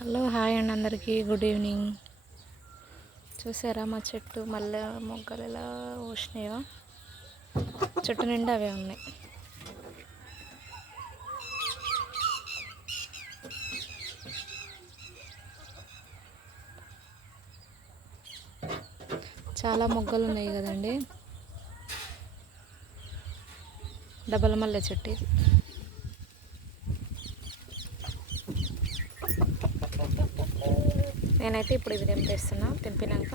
Hello hi అండి, అందరికీ good evening. చూసారా మా చెట్టు మల్లె మొగ్గలు ఎలా ఊసినాయో? చెట్టు నిండా అవే ఉన్నాయి. చాలా మొగ్గలు ఉన్నాయి కదండి. డబల్ మల్లె చెట్టు ఇది. నేనైతే ఇప్పుడు ఇది తెంపేస్తున్నా. తెంపినాక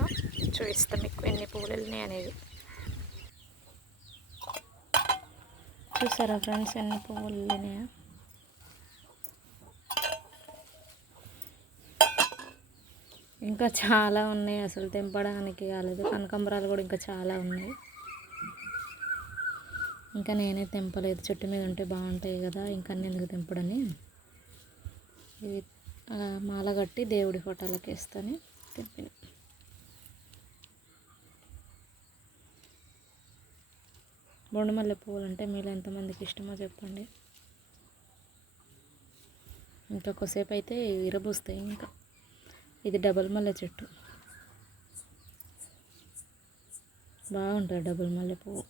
చూపిస్తాం మీకు ఎన్ని పువ్వులు వెళ్ళినాయి అనేది. చూసారా ఫ్రెండ్స్ ఎన్ని పువ్వులు వెళ్ళినాయా? ఇంకా చాలా ఉన్నాయి, అసలు తెంపడానికి కాలేదు. కనకాంబరాలు కూడా ఇంకా చాలా ఉన్నాయి. ఇంకా నేనే తెంపలేదు. చెట్టు మీద ఉంటే బాగుంటాయి కదా, ఇంకా ఎందుకు తెంపడని ఇది మాల కట్టి దేవుడి ఫోటోలకు వేస్తని తెంపిన. బొండు మల్లె పువ్వులు అంటే మీలో ఎంతమందికి ఇష్టమో చెప్పండి. ఇంకా కొద్దిసేపు అయితే విరబూస్తాయి. ఇంకా ఇది డబల్ మల్లె చెట్టు, బాగుంటుంది డబల్ మల్లె పువ్వు.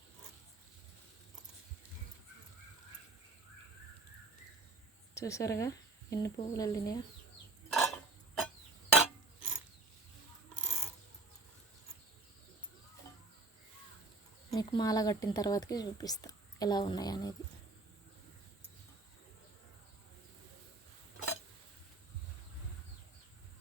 చూసారుగా ఎన్ని పువ్వులు వెళ్ళినాయా? మీకు మాల కట్టిన తర్వాతకి చూపిస్తా ఎలా ఉన్నాయి అనేది.